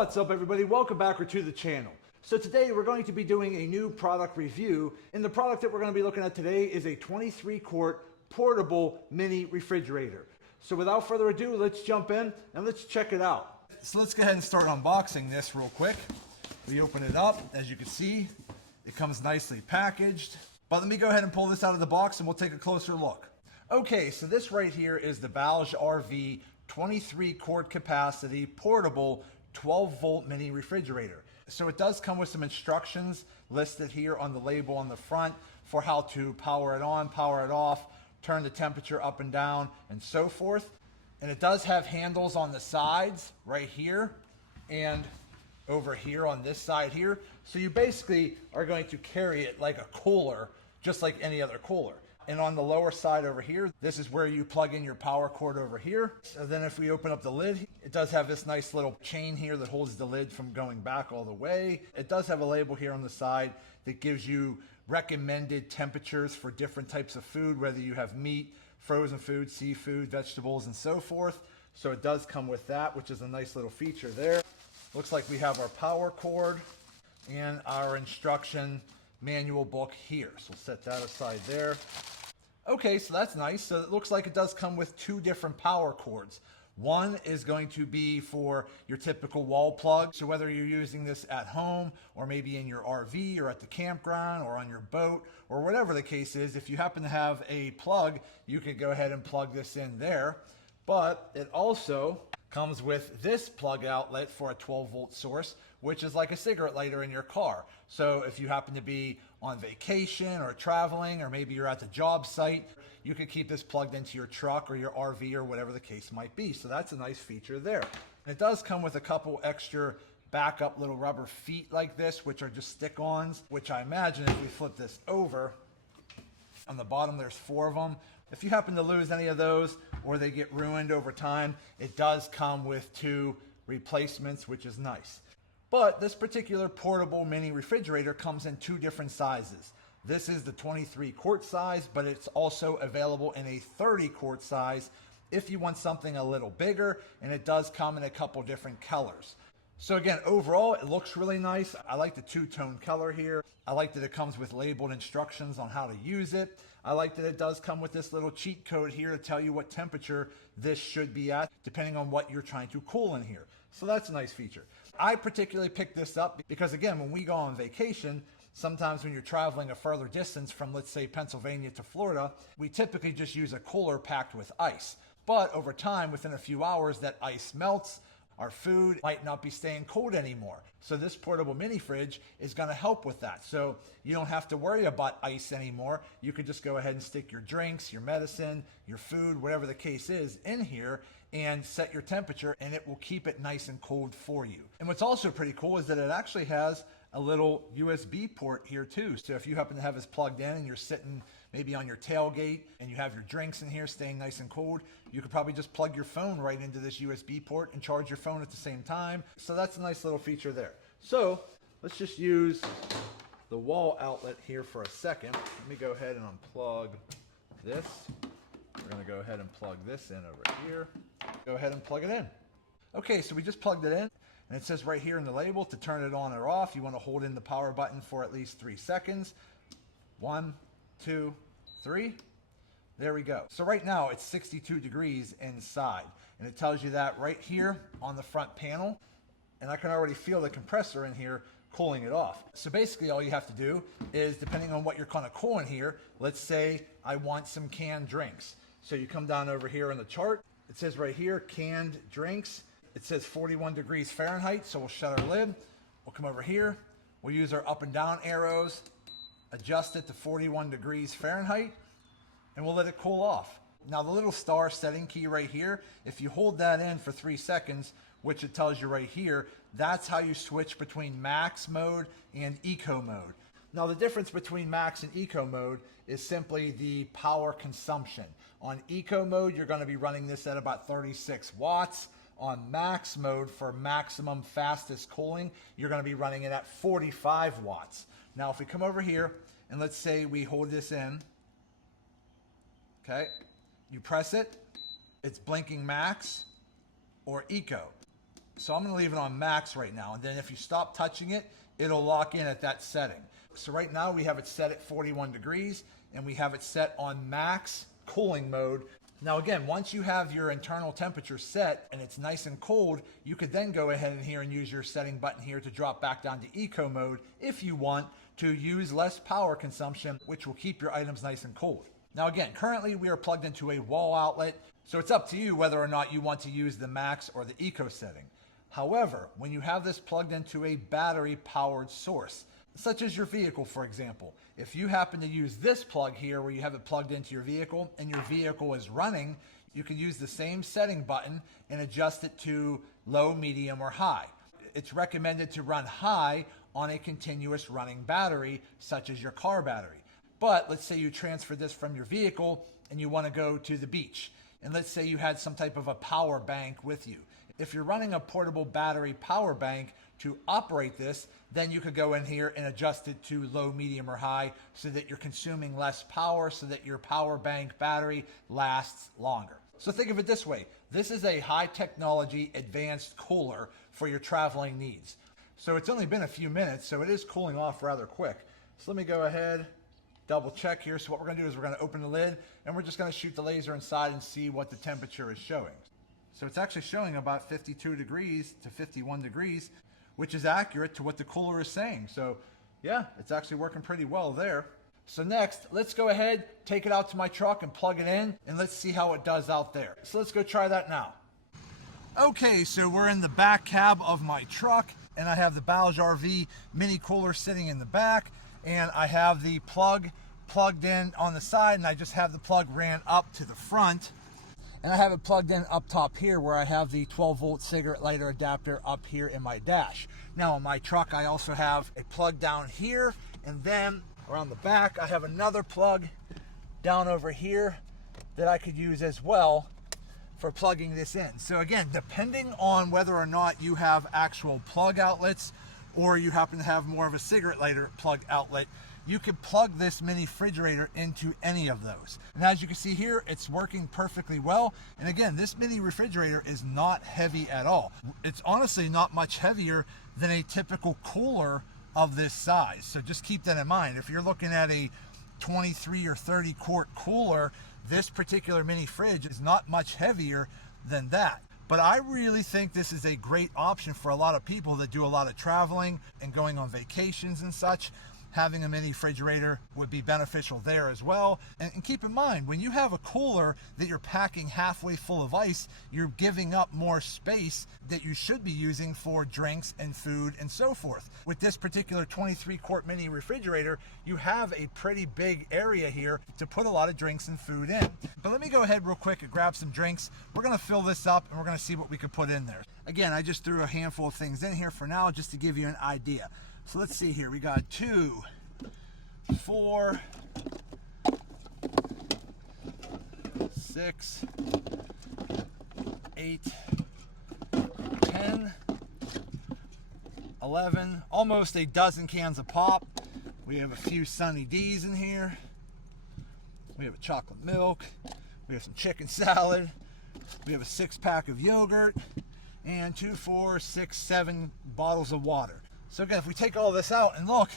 What's up everybody, welcome back to the channel. So today we're going to be doing a new product review, and the product that we're going to be looking at today is a 23-quart portable mini refrigerator. So without further ado, let's jump in and let's check it out. So let's go ahead and start unboxing this real quick. We open it up, as you can see, it comes nicely packaged. But let me go ahead and pull this out of the box and we'll take a closer look. Okay, so this right here is the BougeRV 23-quart capacity portable 12-volt mini refrigerator. So it does come with some instructions listed here on the label on the front for how to power it on, power it off, turn the temperature up and down, and so forth. And it does have handles on the sides right here and over here on this side here. So you basically are going to carry it like a cooler, just like any other cooler. And on the lower side over here, this is where you plug in your power cord over here. So then if we open up the lid, it does have this nice little chain here that holds the lid from going back all the way. It does have a label here on the side that gives you recommended temperatures for different types of food, whether you have meat, frozen food, seafood, vegetables, and so forth. So it does come with that, which is a nice little feature there. Looks like we have our power cord and our instruction manual book here. So we'll set that aside there. Okay, so that's nice. So it looks like it does come with two different power cords. One is going to be for your typical wall plug. So whether you're using this at home or maybe in your RV or at the campground or on your boat or whatever the case is, if you happen to have a plug, you could go ahead and plug this in there. But it also comes with this plug outlet for a 12-volt source, which is like a cigarette lighter in your car. So if you happen to be on vacation or traveling, or maybe you're at the job site, you could keep this plugged into your truck or your RV or whatever the case might be. So that's a nice feature there. And it does come with a couple extra backup little rubber feet like this, which are just stick-ons, which I imagine if we flip this over, on the bottom there's 4 of them. If you happen to lose any of those or they get ruined over time, it does come with 2 replacements, which is nice. But this particular portable mini refrigerator comes in 2 different sizes. This is the 23-quart size, but it's also available in a 30-quart size if you want something a little bigger, and it does come in a couple different colors. So again, overall, it looks really nice. I like the 2-tone color here. I like that it comes with labeled instructions on how to use it. I like that it does come with this little cheat code here to tell you what temperature this should be at, depending on what you're trying to cool in here. So that's a nice feature. I particularly picked this up because, again, when we go on vacation, sometimes when you're traveling a further distance from, let's say, Pennsylvania to Florida, we typically just use a cooler packed with ice. But over time, within a few hours, that ice melts. Our food might not be staying cold anymore. So this portable mini fridge is going to help with that. So you don't have to worry about ice anymore. You could just go ahead and stick your drinks, your medicine, your food, whatever the case is, in here and set your temperature, and it will keep it nice and cold for you. And what's also pretty cool is that it actually has a little USB port here too. So if you happen to have this plugged in and you're sitting maybe on your tailgate and you have your drinks in here staying nice and cold, you could probably just plug your phone right into this USB port and charge your phone at the same time. So that's a nice little feature there. So let's just use the wall outlet here for a second. Let me go ahead and unplug this. We're gonna go ahead and plug this in over here. Go ahead and plug it in. Okay, so we just plugged it in. And it says right here in the label to turn it on or off, you want to hold in the power button for at least 3 seconds. 1, 2, 3. There we go. So right now it's 62 degrees inside. And it tells you that right here on the front panel. And I can already feel the compressor in here cooling it off. So basically all you have to do is, depending on what you're kind of cooling here, let's say I want some canned drinks. So you come down over here in the chart. It says right here, canned drinks. It says 41 degrees Fahrenheit, so we'll shut our lid. We'll come over here. We'll use our up and down arrows, adjust it to 41 degrees Fahrenheit, and we'll let it cool off. Now the little star setting key right here, if you hold that in for 3 seconds, which it tells you right here, that's how you switch between max mode and eco mode. Now the difference between max and eco mode is simply the power consumption. On eco mode, you're going to be running this at about 36 watts. On max mode, for maximum fastest cooling, you're going to be running it at 45 watts. Now, if we come over here and let's say we hold this in, okay, you press it, it's blinking max or eco. So I'm gonna leave it on max right now, and then if you stop touching it, it'll lock in at that setting. So right now we have it set at 41 degrees, and we have it set on max cooling mode. Now again, once you have your internal temperature set and it's nice and cold, you could then go ahead in here and use your setting button here to drop back down to eco mode if you want to use less power consumption, which will keep your items nice and cold. Now again, currently we are plugged into a wall outlet, so it's up to you whether or not you want to use the max or the eco setting. However, when you have this plugged into a battery powered source, such as your vehicle, for example, if you happen to use this plug here where you have it plugged into your vehicle and your vehicle is running, you can use the same setting button and adjust it to low, medium, or high. It's recommended to run high on a continuous running battery, such as your car battery. But let's say you transfer this from your vehicle and you want to go to the beach. And let's say you had some type of a power bank with you. If you're running a portable battery power bank to operate this, then you could go in here and adjust it to low, medium, or high so that you're consuming less power so that your power bank battery lasts longer. So think of it this way. This is a high technology advanced cooler for your traveling needs. So it's only been a few minutes, so it is cooling off rather quick. So let me go ahead, double check here. So what we're gonna do is we're gonna open the lid and we're just gonna shoot the laser inside and see what the temperature is showing. So it's actually showing about 52 degrees to 51 degrees, which is accurate to what the cooler is saying. So yeah, it's actually working pretty well there. So next, let's go ahead, take it out to my truck and plug it in, and let's see how it does out there. So let's go try that now. Okay, so we're in the back cab of my truck, and I have the BougeRV mini cooler sitting in the back, and I have the plug plugged in on the side, and I just have the plug ran up to the front. And I have it plugged in up top here where I have the 12-volt cigarette lighter adapter up here in my dash. Now on my truck, I also have a plug down here, and then around the back, I have another plug down over here that I could use as well for plugging this in. So again, depending on whether or not you have actual plug outlets or you happen to have more of a cigarette lighter plug outlet, you could plug this mini refrigerator into any of those. And as you can see here, it's working perfectly well. And again, this mini refrigerator is not heavy at all. It's honestly not much heavier than a typical cooler of this size. So just keep that in mind. If you're looking at a 23 or 30 quart cooler, this particular mini fridge is not much heavier than that. But I really think this is a great option for a lot of people that do a lot of traveling and going on vacations and such. Having a mini refrigerator would be beneficial there as well. And keep in mind, when you have a cooler that you're packing halfway full of ice, you're giving up more space that you should be using for drinks and food and so forth. With this particular 23 quart mini refrigerator, you have a pretty big area here to put a lot of drinks and food in. But let me go ahead real quick and grab some drinks. We're gonna fill this up and we're gonna see what we could put in there. Again, I just threw a handful of things in here for now just to give you an idea. So let's see here. We got 2, 4, 6, 8, 10, 11, almost a dozen cans of pop. We have a few Sunny D's in here. We have a chocolate milk. We have some chicken salad. We have a 6-pack of yogurt and 2, 4, 6, 7 bottles of water. So again, if we take all this out and look,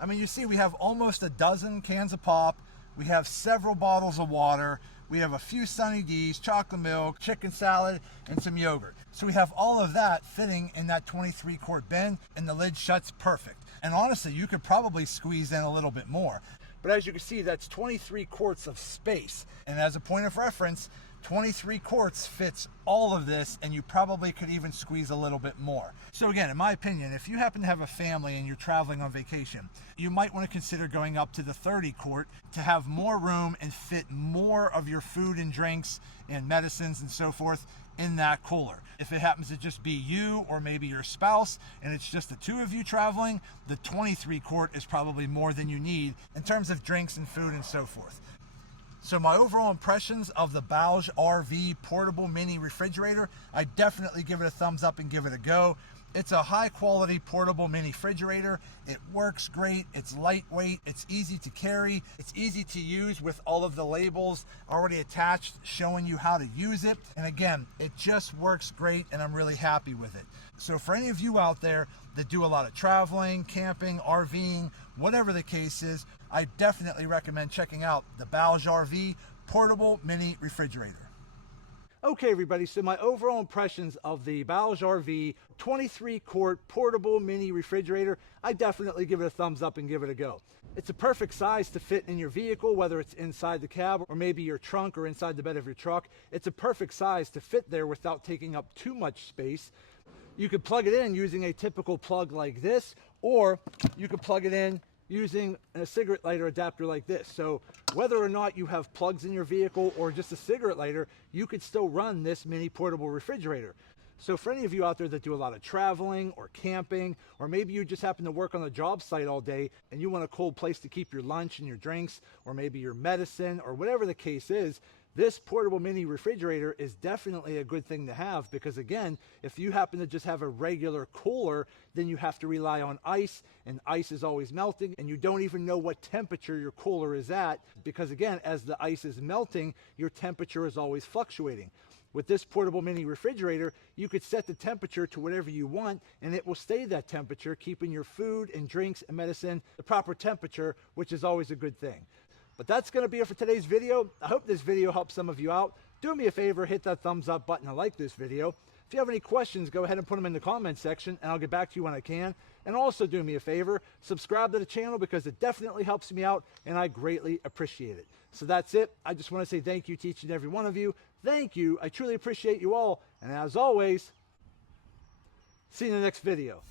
I mean, you see we have almost a dozen cans of pop. We have several bottles of water. We have a few Sunny D's, chocolate milk, chicken salad, and some yogurt. So we have all of that fitting in that 23 quart bin, and the lid shuts perfect. And honestly, you could probably squeeze in a little bit more. But as you can see, that's 23 quarts of space. And as a point of reference, 23 quarts fits all of this, and you probably could even squeeze a little bit more. So again, in my opinion, if you happen to have a family and you're traveling on vacation, you might want to consider going up to the 30 quart to have more room and fit more of your food and drinks and medicines and so forth in that cooler. If it happens to just be you or maybe your spouse and it's just the two of you traveling, the 23 quart is probably more than you need in terms of drinks and food and so forth. So my overall impressions of the BougeRV portable mini refrigerator, I definitely give it a thumbs up and give it a go. It's a high quality portable mini refrigerator. It works great. It's lightweight. It's easy to carry. It's easy to use with all of the labels already attached showing you how to use it. And again, it just works great and I'm really happy with it. So for any of you out there that do a lot of traveling, camping, RVing, whatever the case is, I definitely recommend checking out the BougeRV portable mini refrigerator. Okay, everybody, so my overall impressions of the BougeRV 23-quart portable mini refrigerator, I definitely give it a thumbs up and give it a go. It's a perfect size to fit in your vehicle, whether it's inside the cab or maybe your trunk or inside the bed of your truck. It's a perfect size to fit there without taking up too much space. You could plug it in using a typical plug like this, or you could plug it in using a cigarette lighter adapter like this. So whether or not you have plugs in your vehicle or just a cigarette lighter, you could still run this mini portable refrigerator. So for any of you out there that do a lot of traveling or camping, or maybe you just happen to work on the job site all day and you want a cold place to keep your lunch and your drinks, or maybe your medicine, or whatever the case is, this portable mini refrigerator is definitely a good thing to have, because again, if you happen to just have a regular cooler, then you have to rely on ice, and ice is always melting, and you don't even know what temperature your cooler is at, because again, as the ice is melting, your temperature is always fluctuating. With this portable mini refrigerator, you could set the temperature to whatever you want, and it will stay that temperature, keeping your food and drinks and medicine the proper temperature, which is always a good thing. But that's going to be it for today's video. I hope this video helps some of you out. Do me a favor, hit that thumbs up button and like this video. If you have any questions, go ahead and put them in the comments section and I'll get back to you when I can. And also do me a favor, subscribe to the channel, because it definitely helps me out and I greatly appreciate it. So that's it. I just want to say thank you to each and every one of you. Thank you. I truly appreciate you all. And as always, see you in the next video.